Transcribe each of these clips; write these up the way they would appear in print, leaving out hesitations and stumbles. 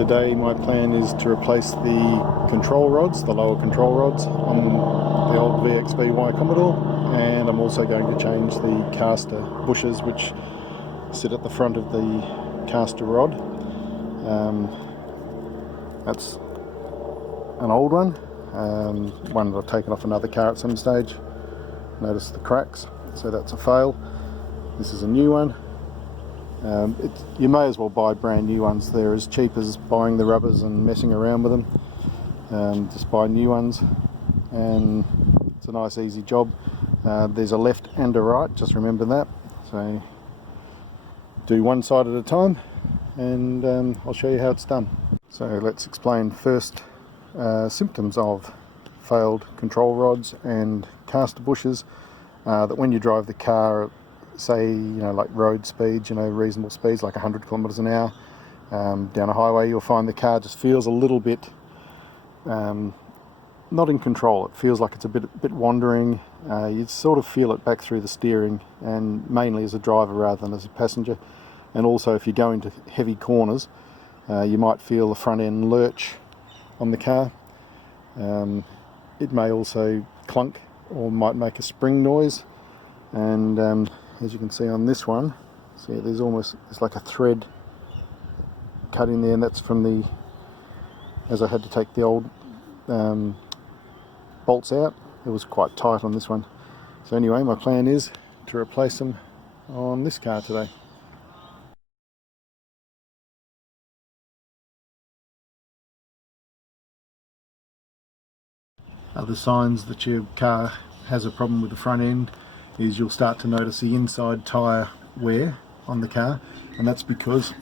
Today my plan is to replace the control rods, the lower control rods on the old VXBY Commodore, and I'm also going to change the Castor bushes which sit at the front of the Castor rod. That's an old one, one that I've taken off another car at some stage. Notice the cracks, so that's a fail. This is a new one. You may as well buy brand new ones. They're as cheap as buying the rubbers and messing around with them. Just buy new ones, and it's a nice easy job. There's a left and a right, just remember that. So do one side at a time, and I'll show you how it's done. So let's explain first symptoms of failed control rods and Castor bushes. That when you drive the car, say, like road speeds, reasonable speeds, like 100 kilometers an hour, down a highway, you'll find the car just feels a little bit not in control. It feels like it's a bit wandering. You sort of feel it back through the steering, and mainly as a driver rather than as a passenger. And also if you go into heavy corners, you might feel the front end lurch on the car. It may also clunk or might make a spring noise, and as you can see on this one, see there's like a thread cut in there, and that's from as I had to take the old bolts out. It was quite tight on this one. So anyway, my plan is to replace them on this car today. Other signs that your car has a problem with the front end is you'll start to notice the inside tyre wear on the car, and that's because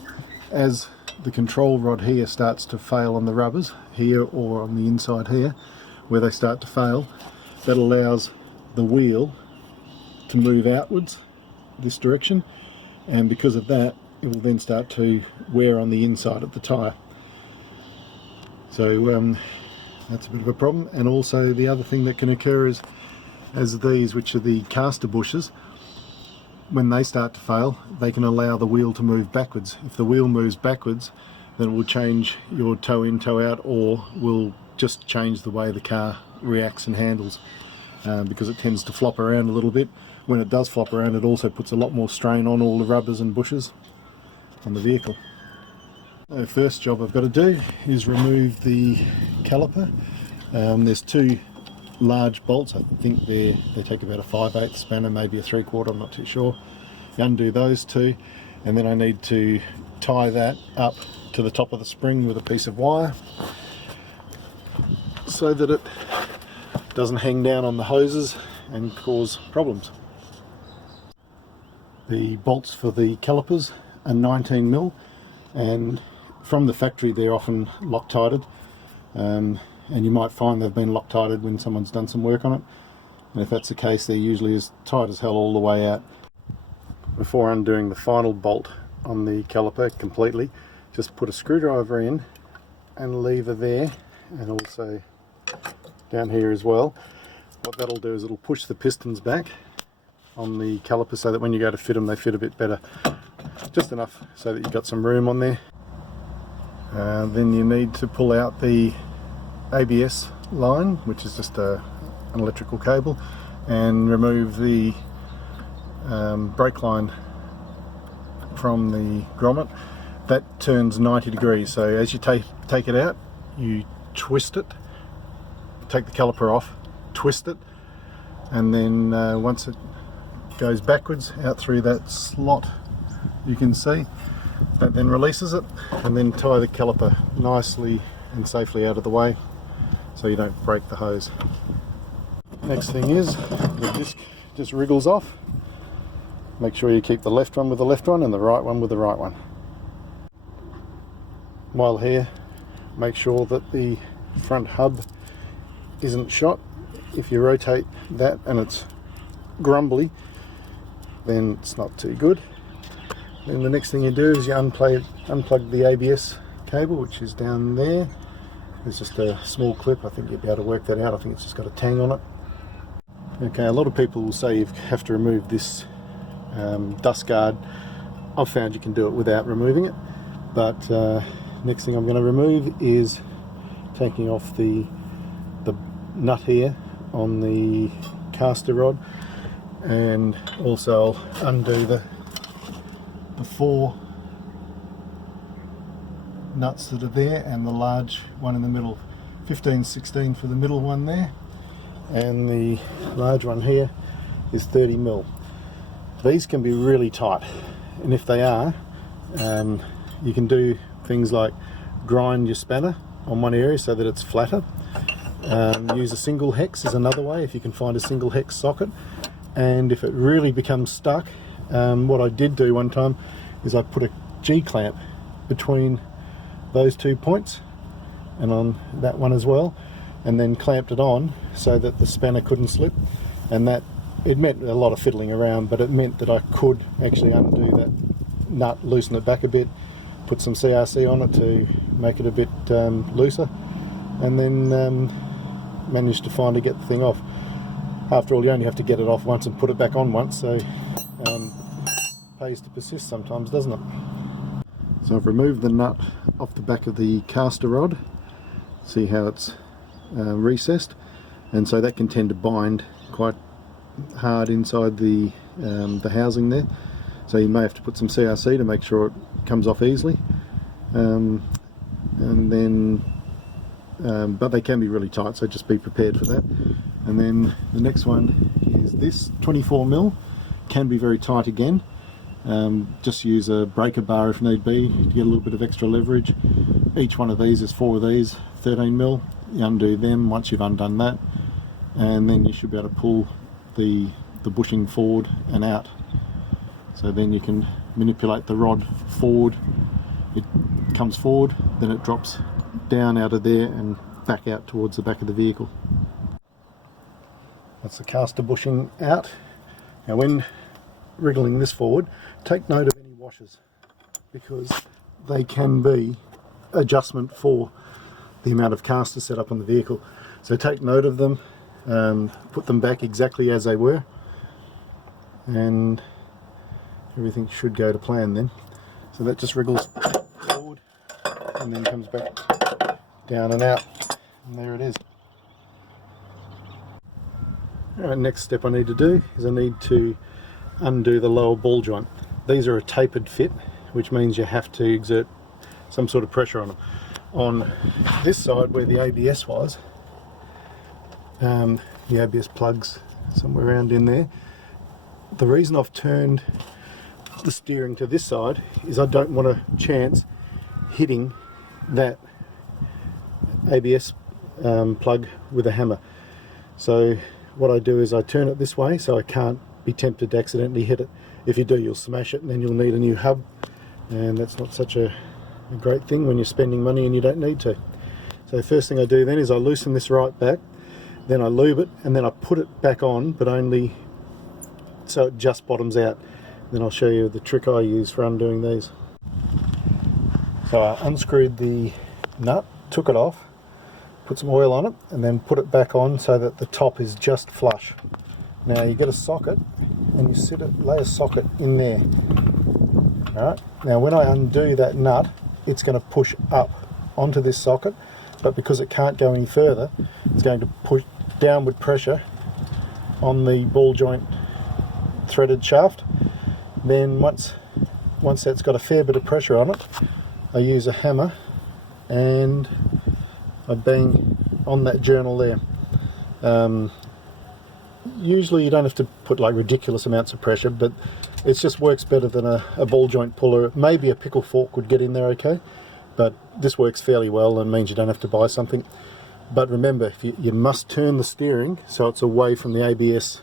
as the control rod here starts to fail on the rubbers here or on the inside here where they start to fail, that allows the wheel to move outwards this direction, and because of that it will then start to wear on the inside of the tyre. So that's a bit of a problem. And also the other thing that can occur is, as these, which are the Castor bushes, when they start to fail, they can allow the wheel to move backwards. If the wheel moves backwards, then it will change your toe in, toe out, or will just change the way the car reacts and handles, because it tends to flop around a little bit. When it does flop around, it also puts a lot more strain on all the rubbers and bushes on the vehicle. The first job I've got to do is remove the caliper. There's two large bolts. I think they take about a 5/8 spanner, maybe a 3/4, I'm not too sure. You undo those two, and then I need to tie that up to the top of the spring with a piece of wire so that it doesn't hang down on the hoses and cause problems. The bolts for the calipers are 19mm, and from the factory they're often Loctited, and you might find they've been Loctited when someone's done some work on it, and if that's the case, they're usually as tight as hell all the way out. Before undoing the final bolt on the caliper completely, just put a screwdriver in and a lever there, and also down here as well. What that'll do is it'll push the pistons back on the caliper so that when you go to fit them, they fit a bit better. Just enough so that you've got some room on there. Then you need to pull out the ABS line, which is just an electrical cable, and remove the brake line from the grommet. That turns 90 degrees, so as you take it out, you twist it, take the caliper off, twist it, and then once it goes backwards out through that slot, you can see that then releases it, and then tie the caliper nicely and safely out of the way so you don't break the hose. Next thing is the disc just wriggles off. Make sure you keep the left one with the left one and the right one with the right one. While here, make sure that the front hub isn't shot. If you rotate that and it's grumbly, then it's not too good. Then the next thing you do is you unplug the ABS cable, which is down there. There's just a small clip. I think you'll be able to work that out. I think it's just got a tang on it. Okay, a lot of people will say you have to remove this dust guard. I've found you can do it without removing it, but next thing I'm going to remove is taking off the nut here on the Castor rod, and also I'll undo the 4 nuts that are there and the large one in the middle, 15/16 for the middle one there, and the large one here is 30mm. These can be really tight, and if they are, you can do things like grind your spanner on one area so that it's flatter. Use a single hex is another way, if you can find a single hex socket. And if it really becomes stuck, what I did do one time is I put a G-clamp between those 2 points and on that one as well, and then clamped it on so that the spanner couldn't slip, and that it meant a lot of fiddling around, but it meant that I could actually undo that nut, loosen it back a bit, put some CRC on it to make it a bit looser, and then managed to finally get the thing off. After all, you only have to get it off once and put it back on once, so pays to persist sometimes, doesn't it? So I've removed the nut off the back of the Castor rod. See how it's recessed, and so that can tend to bind quite hard inside the housing there. So you may have to put some CRC to make sure it comes off easily, and then but they can be really tight, so just be prepared for that. And then the next one is this 24mm, can be very tight again. Just use a breaker bar if need be to get a little bit of extra leverage. Each one of these is 4 of these 13mm. You undo them once you've undone that, and then you should be able to pull the bushing forward and out. So then you can manipulate the rod forward. It comes forward, then it drops down out of there and back out towards the back of the vehicle. That's the Castor bushing out. Now when wriggling this forward, take note of any washers, because they can be adjustment for the amount of Castor set up on the vehicle. So take note of them, put them back exactly as they were, and everything should go to plan then. So that just wriggles forward and then comes back down and out, and there it is. Alright, next step I need to do is I need to undo the lower ball joint. These are a tapered fit, which means you have to exert some sort of pressure on them. On this side where the ABS was, the ABS plugs somewhere around in there, the reason I've turned the steering to this side is I don't want a chance hitting that ABS plug with a hammer. So what I do is I turn it this way so I can't be tempted to accidentally hit it. If you do, you'll smash it and then you'll need a new hub, and that's not such a great thing when you're spending money and you don't need to. So the first thing I do then is I loosen this right back, then I lube it, and then I put it back on, but only so it just bottoms out. Then I'll show you the trick I use for undoing these. So I unscrewed the nut, took it off, put some oil on it, and then put it back on so that the top is just flush. Now you get a socket and you lay a socket in there. Alright, now when I undo that nut, it's going to push up onto this socket, but because it can't go any further, it's going to push downward pressure on the ball joint threaded shaft. Then once that's got a fair bit of pressure on it, I use a hammer and I bang on that journal there. Usually you don't have to put like ridiculous amounts of pressure, but it just works better than a ball joint puller. Maybe a pickle fork would get in there okay, but this works fairly well and means you don't have to buy something. But remember, you must turn the steering so it's away from the ABS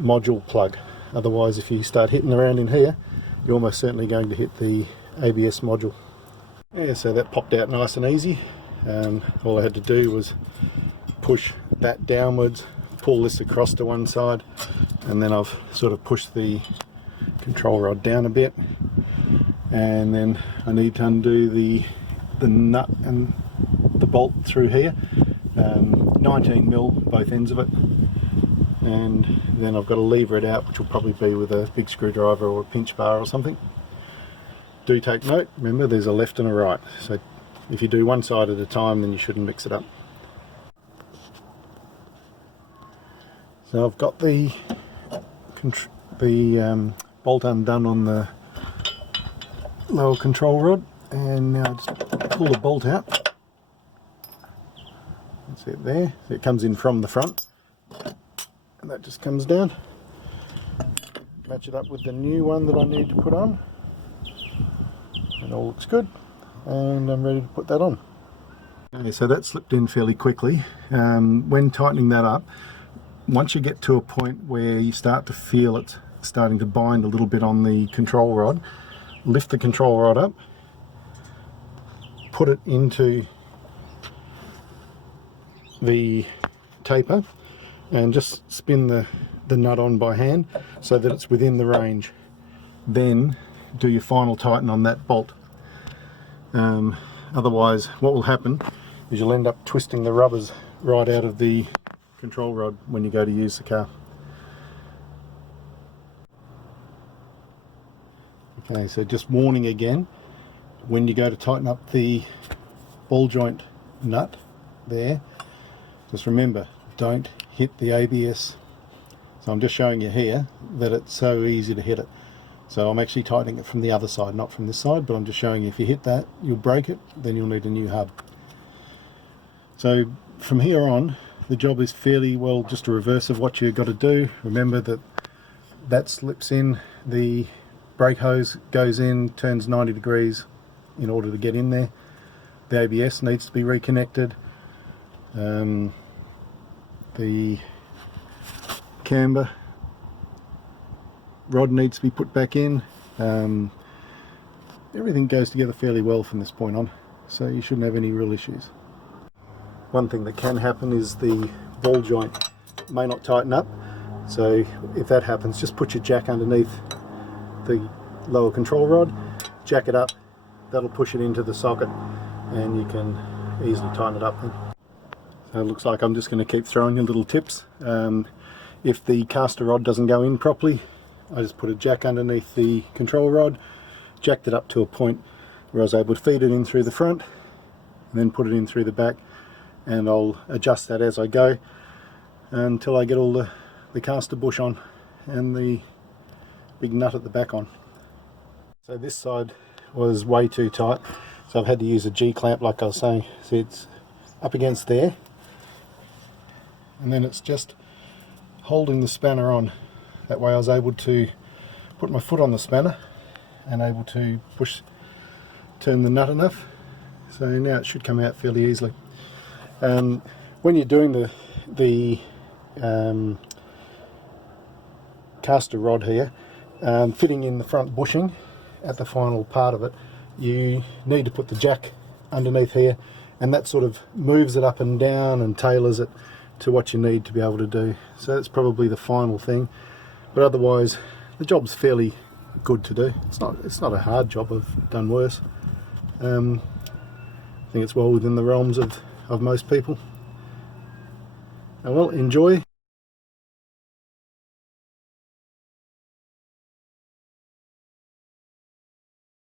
module plug. Otherwise, if you start hitting around in here, you're almost certainly going to hit the ABS module. Yeah, so that popped out nice and easy. All I had to do was push that downwards, pull this across to one side, and then I've sort of pushed the control rod down a bit, and then I need to undo the nut and the bolt through here, 19mm both ends of it, and then I've got to lever it out, which will probably be with a big screwdriver or a pinch bar or something. do take note, remember there's a left and a right, so if you do one side at a time then you shouldn't mix it up. So I've got the bolt undone on the lower control rod, and now I just pull the bolt out. That's it there. So it comes in from the front, and that just comes down. Match it up with the new one that I need to put on, and all looks good, and I'm ready to put that on. Okay, so that slipped in fairly quickly. When tightening that up, once you get to a point where you start to feel it starting to bind a little bit on the control rod, lift the control rod up, put it into the taper, and just spin the nut on by hand so that it's within the range. Then do your final tighten on that bolt. Otherwise what will happen is you'll end up twisting the rubbers right out of the control rod when you go to use the car. Okay, so just warning again, when you go to tighten up the ball joint nut there, just remember, don't hit the ABS. So I'm just showing you here that it's so easy to hit it. So I'm actually tightening it from the other side, not from this side, but I'm just showing you if you hit that, you'll break it, then you'll need a new hub. So from here on, the job is fairly well just a reverse of what you've got to do. Remember that that slips in, the brake hose goes in, turns 90 degrees in order to get in there. The ABS needs to be reconnected. The camber rod needs to be put back in. Everything goes together fairly well from this point on, so you shouldn't have any real issues. One thing that can happen is the ball joint may not tighten up, so if that happens, just put your jack underneath the lower control rod, jack it up, that'll push it into the socket and you can easily tighten it up then. So it looks like I'm just going to keep throwing you little tips. If the caster rod doesn't go in properly, I just put a jack underneath the control rod, jacked it up to a point where I was able to feed it in through the front and then put it in through the back, and I'll adjust that as I go until I get all the caster bush on and the big nut at the back on. So this side was way too tight, so I've had to use a G-clamp like I was saying. So it's up against there, and then it's just holding the spanner on. That way I was able to put my foot on the spanner and able to turn the nut enough. So now it should come out fairly easily. When you're doing the caster rod here, fitting in the front bushing at the final part of it, you need to put the jack underneath here, and that sort of moves it up and down and tailors it to what you need to be able to do. So that's probably the final thing, but otherwise the job's fairly good to do. It's not a hard job. I've done worse. I think it's well within the realms of most people. Well, enjoy.